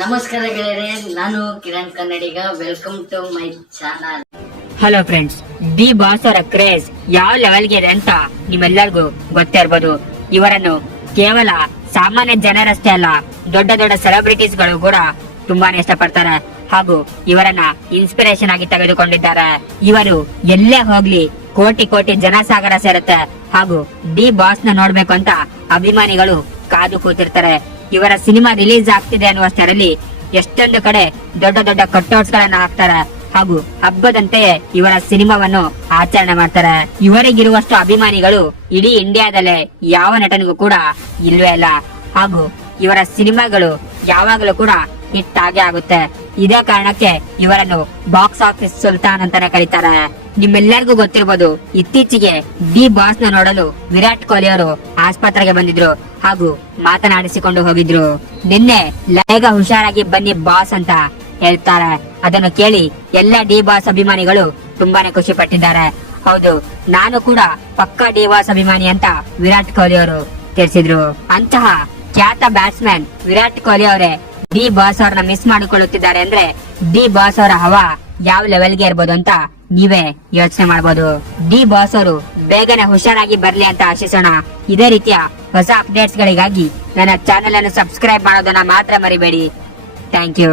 ನಮಸ್ಕಾರ ಗೆಳೆಯರೆ, ನಾನು Kiran Kannadiga. Welcome to my channel hello friends D boss ಅವರ ಕ್ರೇಜ್ ಯಾವ ಲೆವೆಲ್ಗೆ ಇದೆ ಅಂತ ನಿಮ್ಮೆಲ್ಲರಿಗೂ ಗೊತ್ತೇ ಇರ್ಬೋದು. ಇವರನ್ನು ಕೇವಲ ಸಾಮಾನ್ಯ ಜನರಷ್ಟೇ ಅಲ್ಲ, ದೊಡ್ಡ ದೊಡ್ಡ ಸೆಲೆಬ್ರಿಟೀಸ್ಗಳು ಕೂಡ ತುಂಬಾನೇ ಇಷ್ಟಪಡ್ತಾರೆ. ಹಾಗೂ ಇವರನ್ನ ಇನ್ಸ್ಪಿರೇಷನ್ ಆಗಿ ತೆಗೆದುಕೊಂಡಿದ್ದಾರೆ. ಇವರು ಎಲ್ಲೇ ಹೋಗ್ಲಿ ಕೋಟಿ ಕೋಟಿ ಜನಸಾಗರ ಸೇರುತ್ತೆ. ಹಾಗೂ ಡಿ ಬಾಸ್ನ ನೋಡ್ಬೇಕು ಅಂತ ಅಭಿಮಾನಿಗಳು ಕಾದು ಕೂತಿರ್ತಾರೆ. ಇವರ ಸಿನಿಮಾ ರಿಲೀಸ್ ಆಗ್ತಿದೆ ಅನ್ನುವಷ್ಟರಲ್ಲಿ ಎಷ್ಟೊಂದು ಕಡೆ ದೊಡ್ಡ ದೊಡ್ಡ ಕಟ್ಔಟ್ಸ್ ಗಳನ್ನ ಹಾಕ್ತಾರೆ. ಹಾಗೂ ಹಬ್ಬದಂತೆ ಇವರ ಸಿನಿಮಾವನ್ನು ಆಚರಣೆ ಮಾಡ್ತಾರೆ. ಇವರಿಗಿರುವಷ್ಟು ಅಭಿಮಾನಿಗಳು ಇಡೀ ಇಂಡಿಯಾದಲ್ಲೇ ಯಾವ ನಟನಿಗೂ ಕೂಡ ಇಲ್ವೇ ಇಲ್ಲ. ಹಾಗೂ ಇವರ ಸಿನಿಮಾಗಳು ಯಾವಾಗಲೂ ಕೂಡ ಹಿಟ್ ಆಗೇ ಆಗುತ್ತೆ. ಇದೇ ಕಾರಣಕ್ಕೆ ಇವರನ್ನು ಬಾಕ್ಸ್ ಆಫೀಸ್ ಸುಲ್ತಾನ್ ಅಂತಾನೆ ಕರೀತಾರೆ. ನಿಮ್ಮೆಲ್ಲರಿಗೂ ಗೊತ್ತಿರಬಹುದು ಇತ್ತೀಚೆಗೆ ಡಿ ಬಾಸ್ನ ನೋಡಲು ವಿರಾಟ್ ಕೊಹ್ಲಿ ಅವರು ಆಸ್ಪತ್ರೆಗೆ ಬಂದಿದ್ರು ಹಾಗೂ ಮಾತನಾಡಿಸಿಕೊಂಡು ಹೋಗಿದ್ರು. ನಿನ್ನೆ ಲೇಗ ಹುಷಾರಾಗಿ ಬನ್ನಿ ಬಾಸ್ ಅಂತ ಹೇಳ್ತಾರೆ. ಅದನ್ನು ಕೇಳಿ ಎಲ್ಲ ಡಿ ಬಾಸ್ ಅಭಿಮಾನಿಗಳು ತುಂಬಾನೇ ಖುಷಿ ಪಟ್ಟಿದ್ದಾರೆ. ಹೌದು, ನಾನು ಕೂಡ ಪಕ್ಕಾ ಡಿ ಬಾಸ್ ಅಭಿಮಾನಿ ಅಂತ ವಿರಾಟ್ ಕೊಹ್ಲಿ ಅವರು ತಿಳಿಸಿದ್ರು. ಅಂತಹ ಖ್ಯಾತ ಬ್ಯಾಟ್ಸ್ಮನ್ ವಿರಾಟ್ ಕೊಹ್ಲಿ ಅವರೇ ಡಿ ಬಾಸ್ ಅವರನ್ನ ಮಿಸ್ ಮಾಡಿಕೊಳ್ಳುತ್ತಿದ್ದಾರೆ ಅಂದ್ರೆ ಡಿ ಬಾಸ್ ಅವರ ಹವಾ ಯಾವ ಲೆವೆಲ್ಗೆ ಇರ್ಬೋದು ಅಂತ ನೀವೇ ಯೋಚನೆ ಮಾಡಬಹುದು ಡಿ ಬಾಸ್ ಅವರು ಬೇಗನೆ ಹುಷಾರಾಗಿ ಬರ್ಲಿ ಅಂತ ಆಶಿಸೋಣ. ಇದೇ ರೀತಿಯ ಹೊಸ ಅಪ್ಡೇಟ್ಸ್ ಗಳಿಗಾಗಿ ನನ್ನ ಚಾನೆಲ್ ಅನ್ನು ಸಬ್ಸ್ಕ್ರೈಬ್ ಮಾಡೋದನ್ನ ಮಾತ್ರ ಮರಿಬೇಡಿ. Thank you